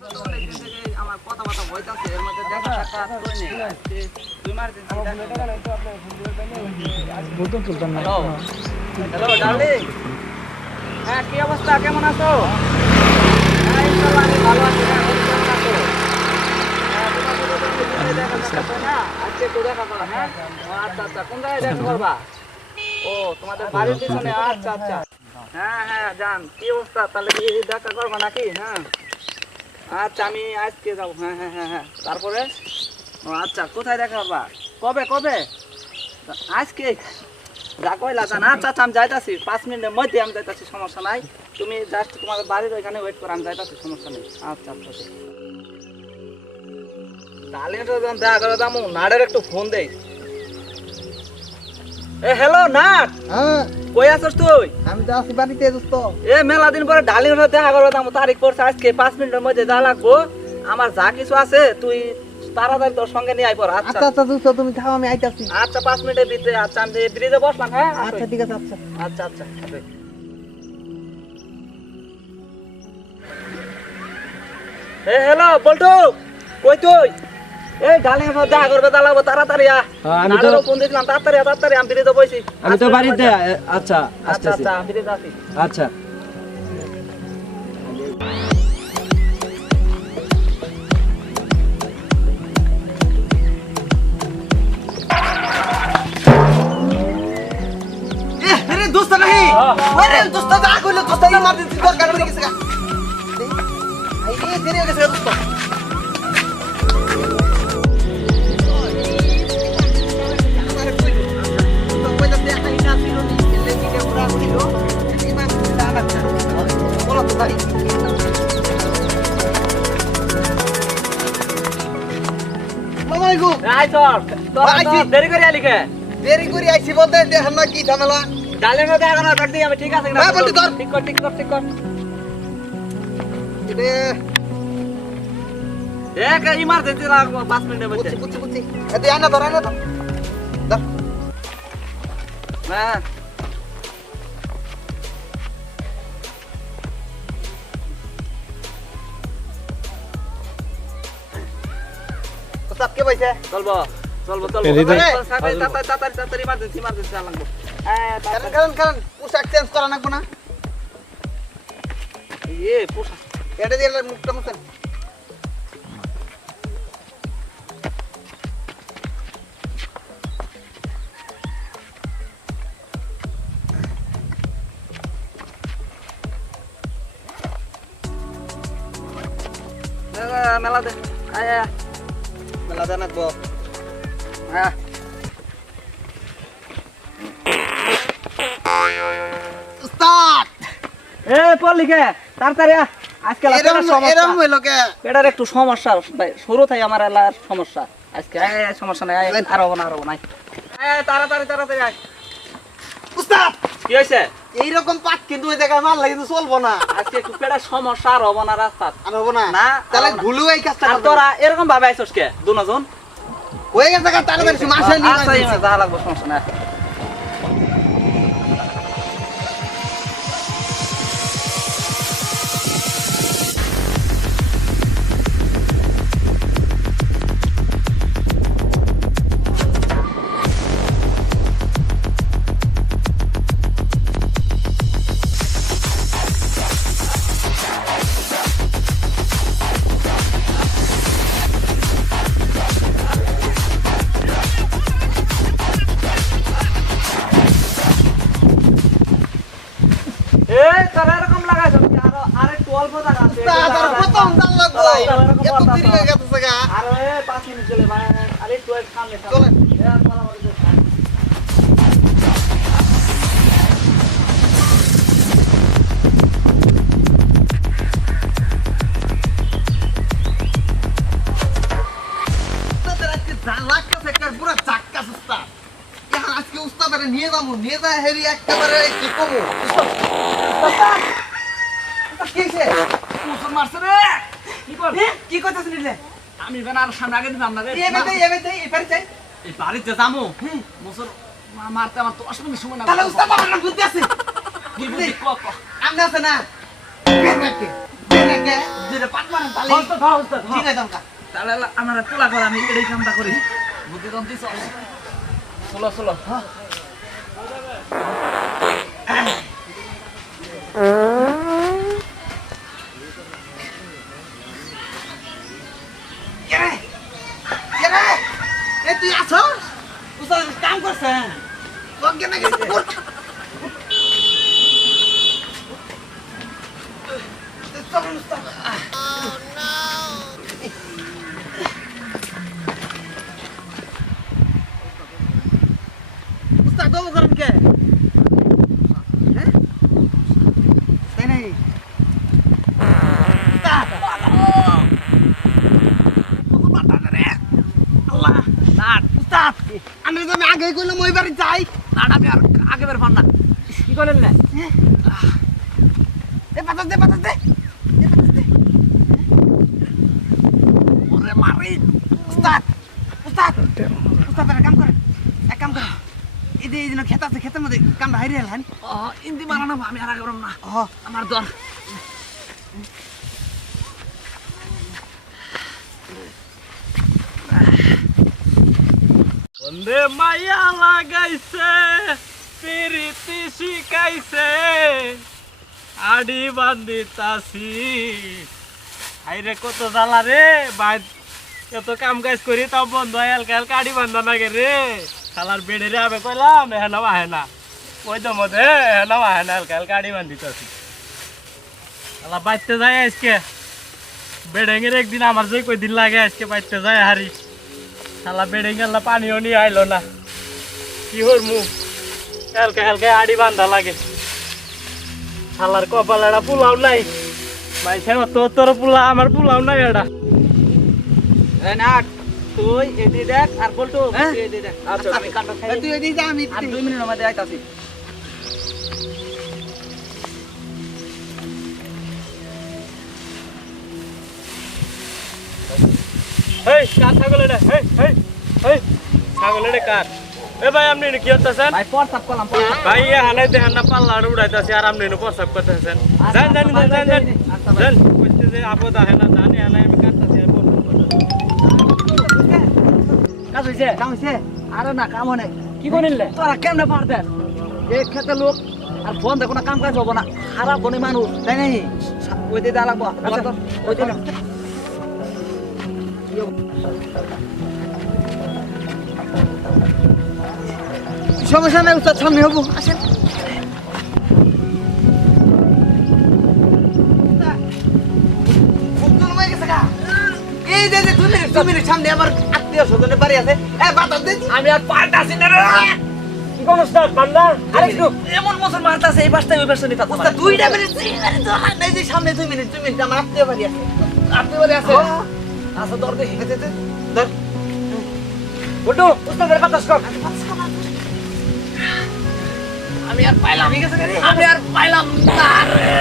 আমার কথাবার্তা হইতাছে এর মধ্যে দেখা সাক্ষাৎ করে নেই ইমার্জেন্সি হ্যালো হ্যালো ডার্লিং হ্যাঁ কি অবস্থা কেমন আছো হ্যাঁ ইনশাআল্লাহ আমি ভালো আছি হ্যাঁ তুমি কেমন আছো হ্যাঁ তোমার সাথে দেখা সাক্ষাৎ হয় না আজকে একটু দেখা করো হ্যাঁ ও আচ্ছা আচ্ছা কোন জায়গায় দেখা করবা ও তোমাদের বাড়ির পিছনে আচ্ছা আচ্ছা হ্যাঁ হ্যাঁ জান কি অবস্থা তাহলে কি দেখা করবা নাকি হ্যাঁ আচ্ছা আমি আজকে যাবো হ্যাঁ হ্যাঁ হ্যাঁ হ্যাঁ তারপরে ও আচ্ছা কোথায় দেখা করবা কবে কবে আজকে যা কইলা জান আচ্ছা আচ্ছা আমি যাইতাছি 5 মিনিটের মধ্যে আমি যাইতাছি সমস্যা নাই তুমি জাস্ট তোমাদের বাড়ির ওইখানে ওয়েট করো আমি যাইতাছি সমস্যা নেই আচ্ছা আচ্ছা তাহলে তো দেখা করে দামু নাড়ের একটু ফোন দেই এ হ্যালো নাট হ্যাঁ কই আছস তুই আমি তো আছি বাড়িতে দোস্ত এ মেলা দিন পরে ডালির সাথে দেখা করবে দাম তারিখ পড়ছে আজকে 5 মিনিটের মধ্যে যা লাগবো আমার যা কিছু আছে তুই তাড়াতাড়ি তোর সঙ্গে নিয়ে আই পর আচ্ছা আচ্ছা আচ্ছা দোস্ত তুমি থাও আমি আইতাছি আচ্ছা 5 মিনিটের ভিতরে আচ্ছা আমি ব্রিজে বসলাম হ্যাঁ আচ্ছা ঠিক আছে আচ্ছা আচ্ছা আচ্ছা এ হ্যালো বল্টু কই তুই এই ডালির সাথে দেখা করবে তা লাগবো তাড়াতাড়ি আমি তো ফোন দিছিলাম তাড়াতাড়ি আমি ব্রিজে বইছি আমি তো বাড়িতে আচ্ছা আচ্ছা আচ্ছা আমি ব্রিজে আছি আচ্ছা আরে দোস্ত নাহি আরে দোস্ত যা কইলো দোস্ত ইমার্জেন্সি দরকার পড়ে গেছে গা এই দেরি হয়ে গেছে দোস্ত দেরি করে আলিকে দেরি করে আইছি বলতে দেখেন না কি ঝামেলা ডালের সাথে এখন ডাক দিই আমি ঠিক আছে হ্যাঁ, বলছি ধর। ঠিক কর এক ইমার্জেন্সি লাগবো 5 মিনিটের মধ্যে বুঝছি এতে আনা ধর ধর হ্যাঁ সবকে পয়সা চলবো তাড়াতাড়ি ইমার্জেন্সি লাগবো কারণ পোশাক চেঞ্জ করা লাগবো না এ পোশাক এটা দিয়ে মুখটা মুছেন মেলা দে আয় মেলা দেন লাগবো হ্যাঁ উস্তাদ এ পড়লিকে তাড়াতাড়ি আজকে এরকম হইলো কে এটার একটু সমস্যা ভাই শুরু থেকে আমার এলাকার সমস্যা আজকে সমস্যা নাই আর হবো না তাড়াতাড়ি আয় উস্তাদ কি হয়েছে এইরকম পাট কিন্তু ওই জায়গায় মারলে কিন্তু চলবো না আজকে একটু পেটের সমস্যা আর হবো না রাস্তা আর হবো না না তাহলে ভুলু এই কাজটা আর তোরা এরকম ভাবে আইসস কে দুজন হয়ে গেছে তাড়াতাড়ি মাসে আচ্ছা যা লাগবো সমস্যা না তোরা এরকম লাগাইছ আর একটু অল্প জায়গা আছে প্রথম দাম লাগবো এত দেরি হয়ে গেছে গা আরে 5 মিনিট চলে ভাই আরে তুই সামনে চলেন। নিয়ে যাবো নিয়ে যায় হেরি একেবারে কি কমো মারছে রে কি করতেছ নিলে আমি বেনার সামনে আগে দিলাম না রে এবারে চাই এই বাড়িতে যামু মুসর মারতে আমার 10 মিনিট সময় না তাহলে উস্তাদ আমার বুদ্ধি আছে কি বুদ্ধি ক আমনে আছে না বেনাকে কে দুইটা পাট মারেন তাহলে ঠিক আছে দমকা তাহলে আমার পোলা করে আমি এটাই কামটা করি বুদ্ধি দম দিছ চলো চলো কে রে কে রে এ তুই আছো উস্তাদ কাম করছে ওকে না কিছু কর উস্তাদ তো করেন কে হ্যাঁ তাই নাই উস্তাদ আল্লাহ নাট উস্তাদ আমি তো আগে কইলাম ওই বাড়ি যাই নাট আমি আর আগে বের পান না কি করেন না এ পাতা দে পাতা দে এ পাতা দে ওরে মারি উস্তাদ উস্তাদ উস্তাদ একটা কাম করেন এক কাম করেন এই যে ক্ষেত আছে ক্ষেতের মধ্যে কামটা হারিয়ে এলেন ইন্দি মারানো আমি আর আগে না হ আমার দর বন্দে মায়া লাগাইছে প্রীতি শিখাইছে আডি বান্দিতাছি আইরে কত জ্বালা রে বাইদ এত কাম কাজ করি তাও বন্ধ হয় হালকা হালকা আডি বান্ধা নাগে রে খালার বেড়ে রে আবে কইলাম হেনা আহে না ওই তো মধ্যে হেনা আহে না হালকা হালকা আডি বান্দিতাছি খালা বাইতে যায় আজকে বেড়েঙ্গের একদিন আমার যে কই দিন লাগে আজকে বাইতে যায় হারি শালা বেড়েঙ্গের না পানিও নিয়ে আইলো না কি হর মু হালকা হালকা আডি বান্ধা লাগে শালার কপাল এটা পোলাও নাই ভাই সাহেব তোর পোলা আমার পোলাও নাই এটা নাট তুই এদি দেখ আর বলতো হ্যাঁ? এদি দেখ আচ্ছা আমি কাটো খাই তুই এদিকে যা আমি আর 2 মিনিটের মধ্যে আইতাছি হেই কার ছাগল এটা হেই হেই হেই ছাগল এটা কার এ ভাই আপনি কি করতেছেন ভাই প্রস্তাব করলাম প্রস্তাব ভাই হানাই দেখেন না পাল্লা উড়াইতেছে আর আপনি প্রস্তাব করতেছেন যান যান যান যান যান যান কইতে যে আপদ আহে না জানি হানাই আমি কাটতেছি আর প্রস্তাব করতেছি কাজ হইছে কাম হইছে আরে না কাম হয় নাই কি করিলে তোরা কেমনে পারতেন এই খেতে লোক আর ফোন দেখো না কাম কাজ হবো না খারাপ বনে মানুষ তাই নাই ওই দিয়ে লাগবো আচ্ছা। ওই দিয়ে সমস্যা নাই উস্তাদ সামনে হবো আসেন এই যে 2 মিনিট সামনে আমার আত্মীয় স্বজনের বাড়ি আছে বাতা দে আমি আর পারতাছি না রে কি কোন স্টার বান্দা আরে একটু এমন মতন মারতাছে এই পাশটা ওই পাশটা নিতে উস্তাদ 2টা মিনিট এই যে সামনে 2 মিনিট আমার আত্মীয় বাড়ি আছে আপনি বলে আছে আচ্ছা দর দেখি ধর বটু উস্তাদের বাতাস কর আমি আর পাইলাম আমি আর পাইলাম না রে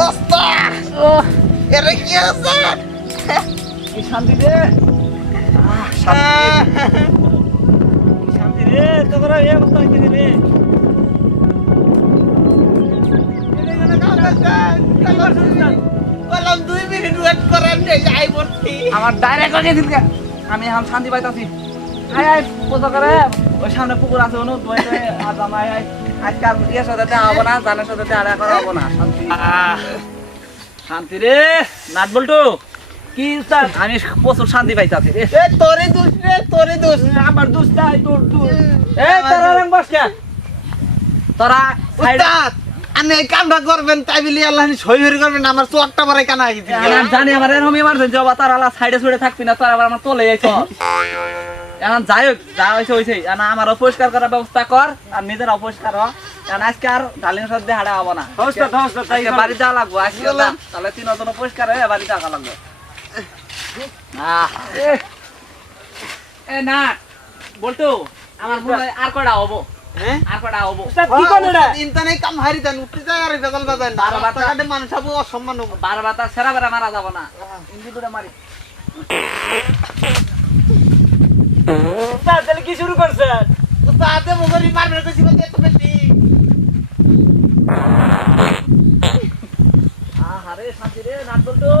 ওস্তাদ এর কি আছে কি শান্তি রে শান্তি রে তোরা এই অবস্থা হইছে রে বললাম 2 মিনিট ওয়েট করেন যাই বলছি আমার ডাইরেক্ট আগে দিন আমি এখন শান্তি পাইতাছি আয় আয় পোজা করে ওই সামনে পুকুর আছে অনু তুই আর জামাই আজকে আর ইয়ের সাথে দেখা হবো না জানের সাথে দেখা করা হবো না শান্তি শান্তি রে নাট বল্টু কি স্যার আমি প্রচুর শান্তি পাইতাছি রে এ তোরে দোষ আমার দোষ নাই তোর দোষ এই তোরা রং বস কে তোরা উস্তাদ আপনি এই কামটা করবেন তাই বলি আল্লাহ সই করবেন আমার চোখটা মারে কানা গেছে আমি জানি আমার এরকম ইমার্জেন্সি হবা তার আলা সাইডে ছুড়ে থাকবি না তোর আবার আমার তোলে যাইতো এখন যাই হোক যা হয়েছে হয়েছে আমার অপরিষ্কার করার ব্যবস্থা কর আর নিজের অপরিষ্কার হ কারণ আজকে আর ডালিম সাথে হাড়া হবো না আজকে বাড়ি যাওয়া লাগবো আজকে যা, তাহলে 3 জন পরিষ্কার হয়ে বাড়ি যাওয়া লাগবে এ না বলতো আমার মনে হয় আর কয়টা হবো হ্যাঁ আর কয়টা হবো কি কোন এটা ইনতানে কাম হারি দেন উঠতে যায় আর বেজাল বাজায় না বারো বাতা- রাস্তাঘাটে মানুষ সব অসম্মান হবে বারবার তার সেরা বেড়া মারা যাবো না ইন্দি দুটো মারি করে মারবে কইছি বলতে এত বেশি আরে শান্তি রে নাটবল্টু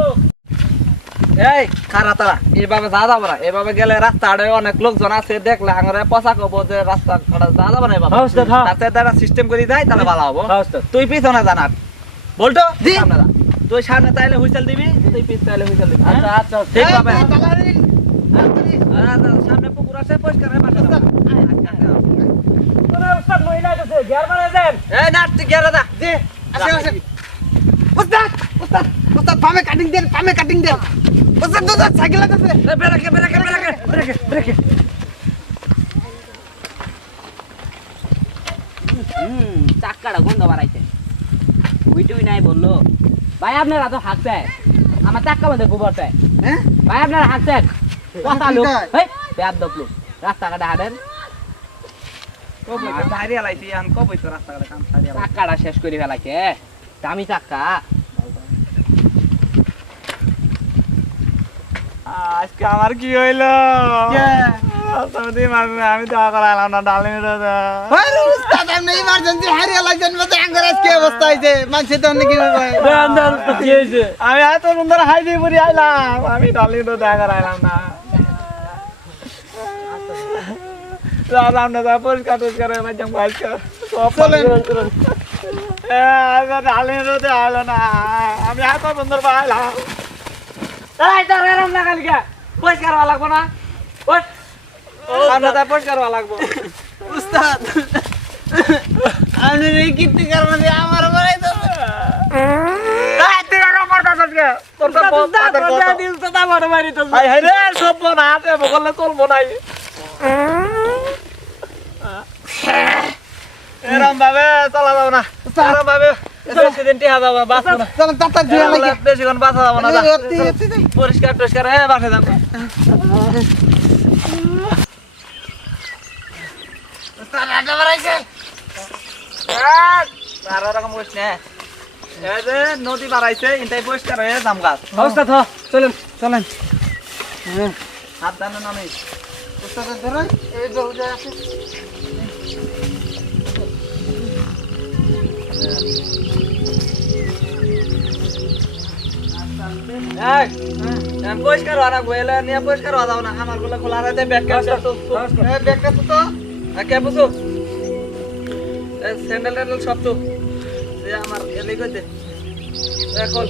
এই খারা তারা এইভাবে যা যাবো না এভাবে গেলে রাস্তা আড়ে অনেক লোকজন আছে দেখলে আঙরে পচা কব যে রাস্তা কাটা যা যাবো না এভাবে তাতে তারা সিস্টেম করে দেয় তাহলে ভালো হবো তুই পিছনে জানার বলতো সামনে যা তুই সামনে তাইলে হুইসেল দিবি তুই পিছ তাইলে হুইসেল দিবি আচ্ছা আচ্ছা ঠিক হবে সামনে পুকুর আছে পরিষ্কার হয়ে পাশে তোরা উস্তাদ মহিলা আছে গিয়ার মারে দেন এই না তুই গিয়ার দা জি আসে আসে উস্তাদ উস্তাদ উস্তাদ পামে কাটিং দেন উস্তাদ দুধ সাইকেল আছে ব্রেকে চাক্কাটা গন্ধ বাড়াইছে উইটুই নাই বললো ভাই আপনারা তো হাঁকছেন আমার চাক্কা মধ্যে গোবর চাই হ্যাঁ ভাই আপনারা হাঁকছেন কথা লোক ঠিক আছে। হেই বেয়াদ লোক রাস্তাঘাটে হাঁটেন কবই তো সাইরে আলাইছি আন কবই তো রাস্তা কাম সাইরে আলাই চাক্কাটা শেষ করে ফেলাইছে দামি চাক্কা আজকে আমার কি হইলো আমি তো করালাম না ডালিম আরে উস্তাদ আমি ইমার্জেন্সি হারিয়ে লাগছেন মতে আঙ্গার আজকে অবস্থা হইছে মানুষে তো অনেক কি হবে আমি এত সুন্দর হাইজি পুরি আইলাম আমি ডালিম তো দেখা করাইলাম না রাম না পরিষ্কার টরিষ্কার হয়ে মাঝে পরিষ্কার সব চলেন। ডালিম তো আইলো না আমি এত সুন্দর পাইলাম এই তো এরম না কালকে পরিষ্কার হওয়া লাগবো না সামনে তাই পরিষ্কার হওয়া লাগবো উস্তাদ আমি এই কীর্তি কারণে আমার বাড়াই তো এরম ভাবে চলা যাবো না এরম ভাবে বেশিদিন টিহা যাবো না বাঁচবো না চল তাতা দিয়ে লাগে বেশিক্ষণ বাঁচা যাবো না যা। অতি অতি দেই পরিষ্কার টরিষ্কার হয়ে বাসে যাবো উস্তাদ আটা বাড়াইছে আর ওরকম করিস না এই যে নদী বাড়াইছে ইনটাই পরিষ্কার হয়ে জাম গাছ চলেন চলেন হ্যাঁ হাত দানো নামে উস্তাদ ধরেন এই দরজা আছে পরিষ্কার হওয়া রাখবো এলে নিয়ে পরিষ্কার হওয়া যাবো না আমার গুলো খোলা রাখতে ব্যাগ ব্যাগটা তো কে বুঝো স্যান্ডেল ট্যান্ডেল সব তো সে আমার এলি কইতে কল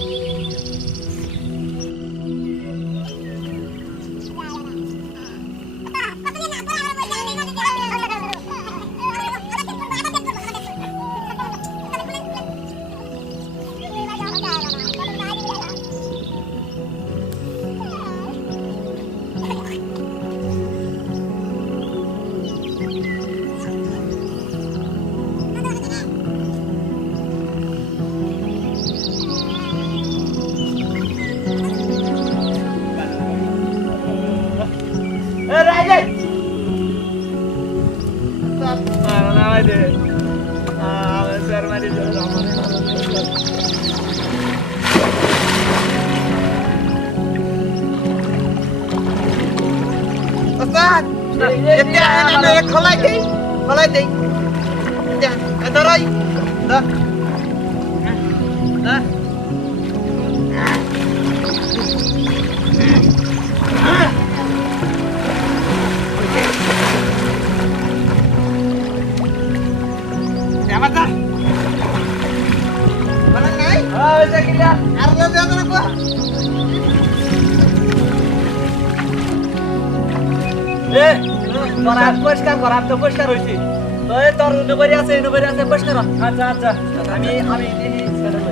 উস্তাদ এটা আমি খলাই দেই ধরাই ধর Yaman mana ngai? Oh, bisa kita. Arlo dia mana gua? তোর হাত পরিষ্কার কর হাত তো পরিষ্কার হয়েছি তো এই তোর নুবারি আছে পরিষ্কার আচ্ছা আচ্ছা আমি ছেড়ে দেবো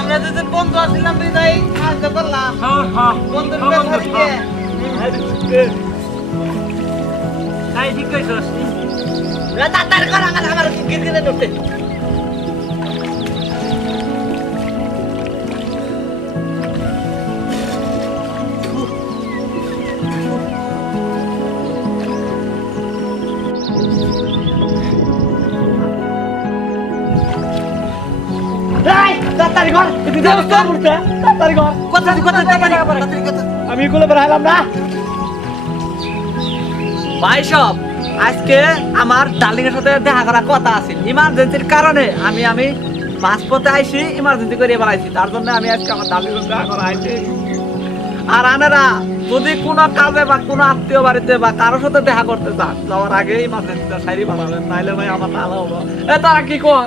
আমরা দুজন বন্ধু আসলাম বিদায় আসতে পারলাম বন্ধুর ঠিক কইছস তাড়াতাড়ি কর আমার গিরগিরে ঢুকতে Hey! তাড়াতাড়ি কর তাড়াতাড়ি কর কথা তাড়াতাড়ি কথা আমি এগুলো বেড়াইলাম না ভাই সব আজকে আমার ডার্লিং এর সাথে দেখা করার কথা আছে ইমার্জেন্সির কারণে আমি মাঝপথে আইছি ইমার্জেন্সি করে বেড়াইছি তার জন্য আমি আজকে আমার ডার্লিং এর দেখা করা আইছি আর আনারা যদি কোনো কাজে বা কোনো আত্মীয় বাড়িতে বা কারোর সাথে দেখা করতে চান যাওয়ার আগে ইমার্জেন্সিটা সাইরি বানাবেন নাইলে ভাই আমার নালা হবো এ তারা কি কর